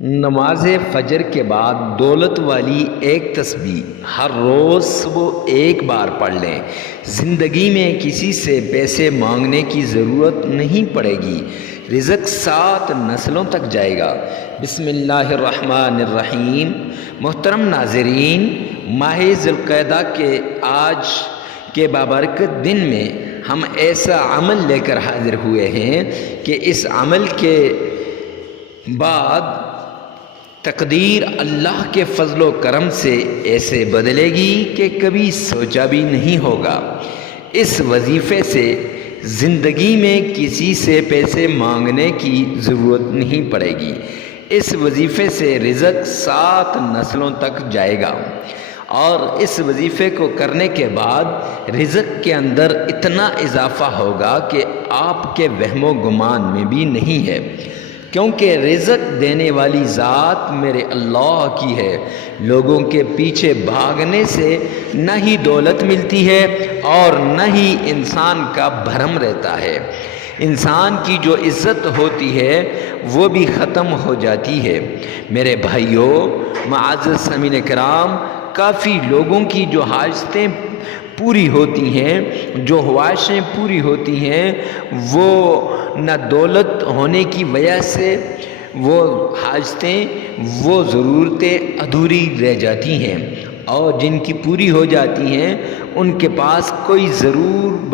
نماز فجر کے بعد دولت والی ایک تسبیح ہر روز صبح ایک بار پڑھ لیں۔ زندگی میں کسی سے پیسے مانگنے کی ضرورت نہیں پڑے گی، رزق 7 نسلوں تک جائے گا۔ بسم اللہ الرحمن الرحیم۔ محترم ناظرین، ماہ ذی القعدہ کے آج کے بابرکت دن میں ہم ایسا عمل لے کر حاضر ہوئے ہیں کہ اس عمل کے بعد تقدیر اللہ کے فضل و کرم سے ایسے بدلے گی کہ کبھی سوچا بھی نہیں ہوگا۔ اس وظیفے سے زندگی میں کسی سے پیسے مانگنے کی ضرورت نہیں پڑے گی۔ اس وظیفے سے رزق 7 نسلوں تک جائے گا، اور اس وظیفے کو کرنے کے بعد رزق کے اندر اتنا اضافہ ہوگا کہ آپ کے وہم و گمان میں بھی نہیں ہے، کیونکہ رزق دینے والی ذات میرے اللہ کی ہے۔ لوگوں کے پیچھے بھاگنے سے نہ ہی دولت ملتی ہے اور نہ ہی انسان کا بھرم رہتا ہے۔ انسان کی جو عزت ہوتی ہے وہ بھی ختم ہو جاتی ہے۔ میرے بھائیوں، معزز سامعین کرام، کافی لوگوں کی جو حاجتیں پوری ہوتی ہیں، جو خواہشیں پوری ہوتی ہیں، وہ نہ دولت ہونے کی وجہ سے وہ حاجتیں، وہ ضرورتیں ادھوری رہ جاتی ہیں، اور جن کی پوری ہو جاتی ہیں ان کے پاس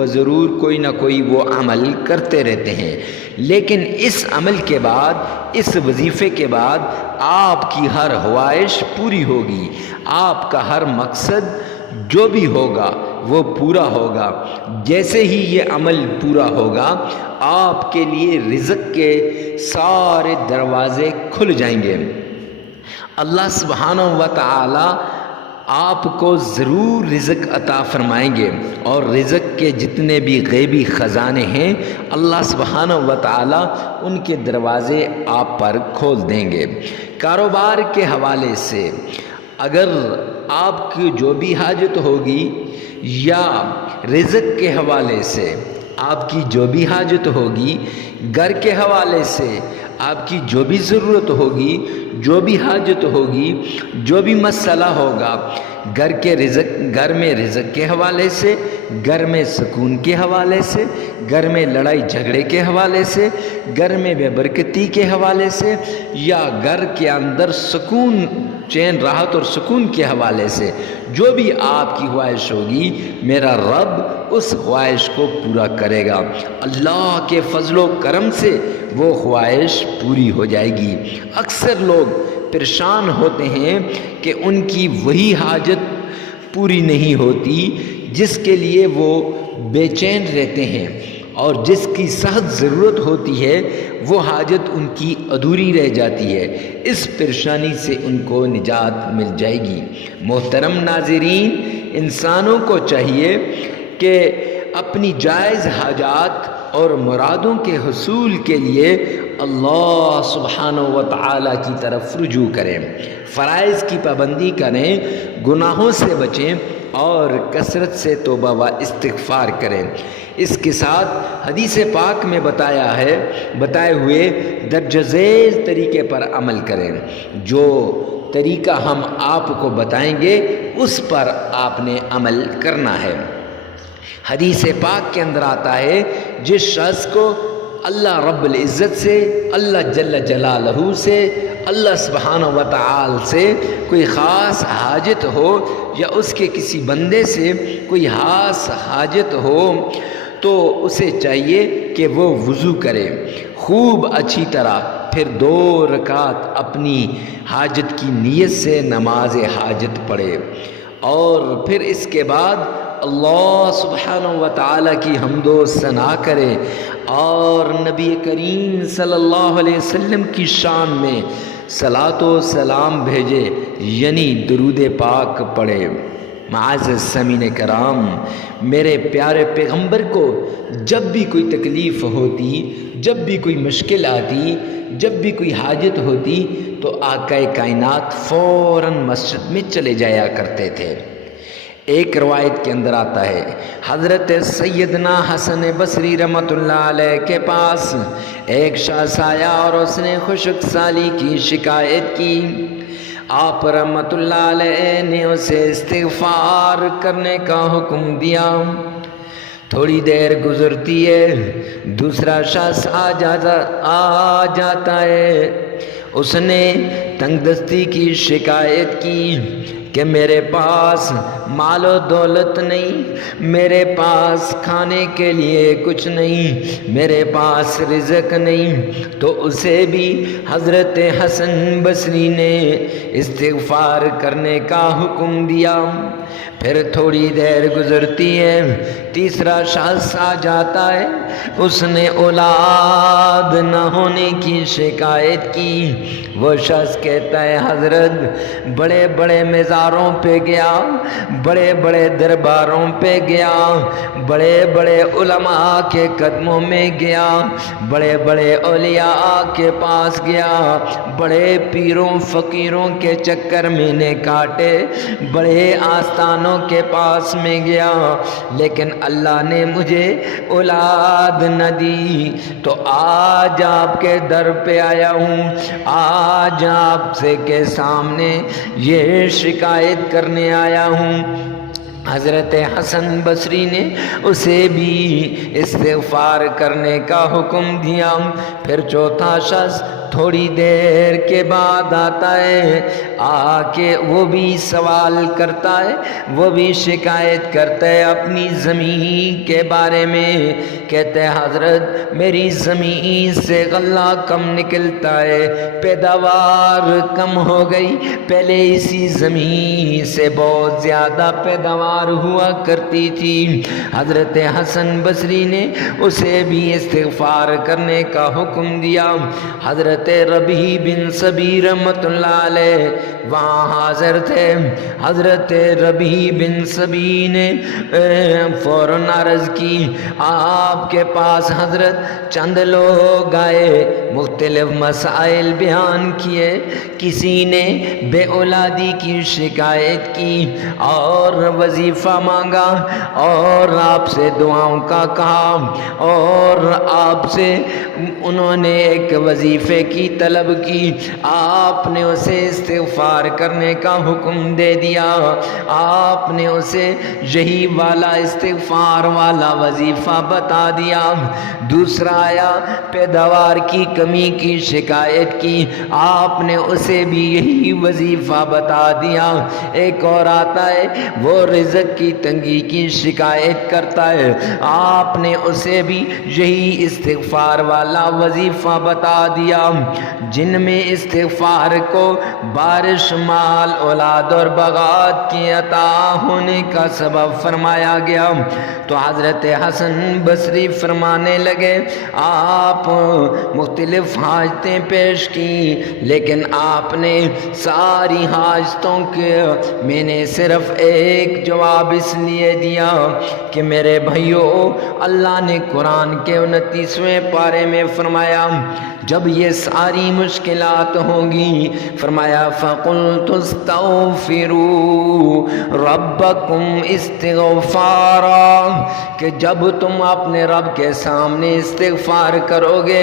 ضرور کوئی نہ کوئی وہ عمل کرتے رہتے ہیں۔ لیکن اس عمل کے بعد، اس وظیفے کے بعد آپ کی ہر خواہش پوری ہوگی، آپ کا ہر مقصد جو بھی ہوگا وہ پورا ہوگا۔ جیسے ہی یہ عمل پورا ہوگا، آپ کے لیے رزق کے سارے دروازے کھل جائیں گے۔ اللہ سبحانہ و تعالی آپ کو ضرور رزق عطا فرمائیں گے، اور رزق کے جتنے بھی غیبی خزانے ہیں اللہ سبحانہ و تعالی ان کے دروازے آپ پر کھول دیں گے۔ کاروبار کے حوالے سے اگر آپ کی جو بھی حاجت ہوگی، یا رزق کے حوالے سے آپ کی جو بھی حاجت ہوگی، گھر کے حوالے سے آپ کی جو بھی ضرورت ہوگی، جو بھی حاجت ہوگی، جو بھی مسئلہ ہوگا، گھر میں رزق کے حوالے سے، گھر میں سکون کے حوالے سے، گھر میں لڑائی جھگڑے کے حوالے سے، گھر میں بے برکتی کے حوالے سے، یا گھر کے اندر سکون، چین، راحت اور سکون کے حوالے سے، جو بھی آپ کی خواہش ہوگی، میرا رب اس خواہش کو پورا کرے گا۔ اللہ کے فضل و کرم سے وہ خواہش پوری ہو جائے گی۔ اکثر لوگ پریشان ہوتے ہیں کہ ان کی وہی حاجت پوری نہیں ہوتی جس کے لیے وہ بے چین رہتے ہیں، اور جس کی سخت ضرورت ہوتی ہے وہ حاجت ان کی ادھوری رہ جاتی ہے۔ اس پریشانی سے ان کو نجات مل جائے گی۔ محترم ناظرین، انسانوں کو چاہیے کہ اپنی جائز حاجات اور مرادوں کے حصول کے لیے اللہ سبحانہ و تعالی کی طرف رجوع کریں، فرائض کی پابندی کریں، گناہوں سے بچیں، اور کثرت سے توبہ و استغفار کریں۔ اس کے ساتھ حدیث پاک میں بتائے ہوئے درج ذیل طریقے پر عمل کریں۔ جو طریقہ ہم آپ کو بتائیں گے اس پر آپ نے عمل کرنا ہے۔ حدیث پاک کے اندر آتا ہے، جس شخص کو اللہ رب العزت سے، اللہ جل جلالہ سے، اللہ سبحانہ و تعالی سے کوئی خاص حاجت ہو، یا اس کے کسی بندے سے کوئی خاص حاجت ہو، تو اسے چاہیے کہ وہ وضو کرے خوب اچھی طرح، پھر 2 رکعت اپنی حاجت کی نیت سے نماز حاجت پڑھے، اور پھر اس کے بعد اللہ سبحانہ و تعالی کی حمد و ثنا کرے، اور نبی کریم صلی اللہ علیہ وسلم کی شان میں صلاۃ و سلام بھیجے، یعنی درود پاک پڑھے۔ معزز سامعین کرام، میرے پیارے پیغمبر کو جب بھی کوئی تکلیف ہوتی، جب بھی کوئی مشکل آتی، جب بھی کوئی حاجت ہوتی، تو آقا کائنات فوراً مسجد میں چلے جایا کرتے تھے۔ ایک روایت کے اندر آتا ہے حضرت سیدنا حسن بصری رحمۃ اللہ علیہ کے پاس ایک شخص آیا اور اس نے خشک سالی کی شکایت کی۔ آپ رحمۃ اللہ علیہ نے اسے استغفار کرنے کا حکم دیا۔ تھوڑی دیر گزرتی ہے، دوسرا شخص آ جاتا ہے۔ اس نے تنگ دستی کی شکایت کی کہ میرے پاس مال و دولت نہیں، میرے پاس کھانے کے لیے کچھ نہیں، میرے پاس رزق نہیں۔ تو اسے بھی حضرت حسن بصری نے استغفار کرنے کا حکم دیا۔ پھر تھوڑی دیر گزرتی ہے، تیسرا شخص آ جاتا ہے۔ اس نے اولاد نہ ہونے کی شکایت کی۔ وہ شخص کہتا ہے حضرت بڑے بڑے مزاروں پہ گیا، بڑے بڑے درباروں پہ گیا، بڑے بڑے علماء کے قدموں میں گیا، بڑے بڑے اولیاء کے پاس گیا، بڑے پیروں فقیروں کے چکر میں نے کاٹے، بڑے آستانوں کے پاس میں گیا، لیکن اللہ نے مجھے اولاد نہ دی۔ تو آج آپ کے در پہ آیا ہوں، آج آپ سے کے سامنے یہ شکایت کرنے آیا ہوں۔ حضرت حسن بصری نے اسے بھی استغفار کرنے کا حکم دیا۔ پھر چوتھا شخص تھوڑی دیر کے بعد آتا ہے، آ کے وہ بھی سوال کرتا ہے، وہ بھی شکایت کرتا ہے اپنی زمین کے بارے میں۔ کہتے ہیں حضرت میری زمین سے غلہ کم نکلتا ہے، پیداوار کم ہو گئی، پہلے اسی زمین سے بہت زیادہ پیداوار ہوا کرتی تھی۔ حضرت حسن بصری نے اسے بھی استغفار کرنے کا حکم دیا۔ حضرت ربیع بن صبی رحمۃ اللہ علیہ وہاں حاضر تھے۔ حضرت ربیع بن صبی نے فوراً عرض کی، آپ کے پاس حضرت چند لوگ آئے، مختلف مسائل بیان کیے، کسی نے بے اولادی کی شکایت کی اور وظیفہ مانگا اور آپ سے دعاؤں کا کہا، اور آپ سے انہوں نے ایک وظیفے کی طلب کی، آپ نے اسے استغفار کرنے کا حکم دے دیا، آپ نے اسے یہی والا استغفار والا وظیفہ بتا دیا۔ دوسرا آیا، پیداوار کی کمی کی شکایت کی، آپ نے اسے بھی یہی وظیفہ بتا دیا۔ ایک اور آتا ہے، وہ رزق کی تنگی کی شکایت کرتا ہے، آپ نے اسے بھی یہی استغفار والا وظیفہ بتا دیا۔ جن میں استغفار کو بارش، مال، اولاد اور بغات کی عطا ہونے کا سبب فرمایا گیا۔ تو حضرت حسن بصری فرمانے لگے، آپ مختلف حاجتیں پیش کی، لیکن آپ نے ساری حاجتوں کے میں نے صرف ایک جواب اس لیے دیا کہ میرے بھائیو، اللہ نے قرآن کے 29ویں پارے میں فرمایا جب یہ ساری مشکلات ہوں گی، فرمایا فَقُلْتُ اسْتَغْفِرُوا رَبَّكُمْ اسْتِغْفَارًا، کہ جب تم اپنے رب کے سامنے استغفار کرو گے،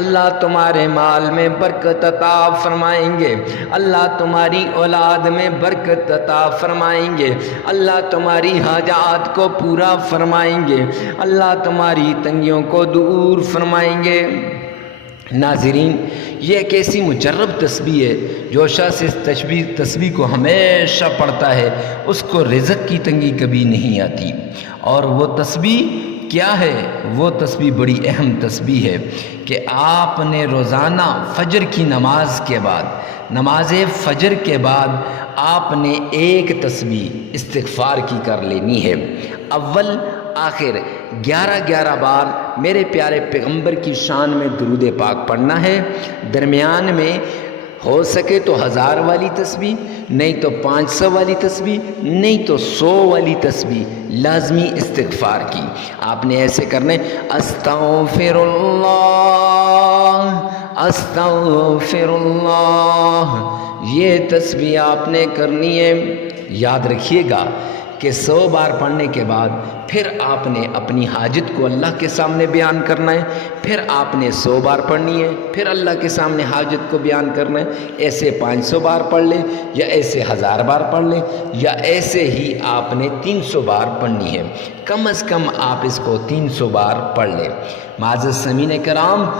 اللہ تمہارے مال میں برکت عطا فرمائیں گے، اللہ تمہاری اولاد میں برکت عطا فرمائیں گے، اللہ تمہاری حاجات کو پورا فرمائیں گے، اللہ تمہاری تنگیوں کو دور فرمائیں گے۔ ناظرین، یہ ایک ایسی مجرب تسبیح ہے، جو شخص اس تسبیح کو ہمیشہ پڑھتا ہے اس کو رزق کی تنگی کبھی نہیں آتی۔ اور وہ تسبیح کیا ہے؟ وہ تسبیح بڑی اہم تسبیح ہے کہ آپ نے روزانہ فجر کی نماز کے بعد، نماز فجر کے بعد آپ نے ایک تسبیح استغفار کی کر لینی ہے۔ اول آخر 11 بار میرے پیارے پیغمبر کی شان میں درود پاک پڑھنا ہے۔ درمیان میں ہو سکے تو 1000 والی تسبیح، نہیں تو 500 والی تسبیح، نہیں تو 100 والی تسبیح لازمی استغفار کی آپ نے ایسے کرنے، استغفر اللہ استغفر اللہ، یہ تسبیح آپ نے کرنی ہے۔ یاد رکھیے گا کہ 100 بار پڑھنے کے بعد پھر آپ نے اپنی حاجت کو اللہ کے سامنے بیان کرنا ہے، پھر آپ نے 100 بار پڑھنی ہے، پھر اللہ کے سامنے حاجت کو بیان کرنا ہے۔ ایسے 500 بار پڑھ لیں یا ایسے 1000 بار پڑھ لیں یا ایسے ہی آپ نے 300 بار پڑھنی ہے، کم از کم آپ اس کو 300 بار پڑھ لیں۔ معزز سامعین کرام،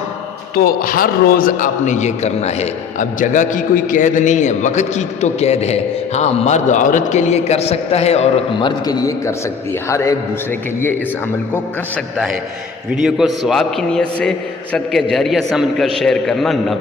تو ہر روز آپ نے یہ کرنا ہے۔ اب جگہ کی کوئی قید نہیں ہے، وقت کی تو قید ہے۔ ہاں، مرد عورت کے لیے کر سکتا ہے، عورت مرد کے لیے کر سکتی ہے، ہر ایک دوسرے کے لیے اس عمل کو کر سکتا ہے۔ ویڈیو کو ثواب کی نیت سے صدقہ جاریہ سمجھ کر شیئر کرنا نہ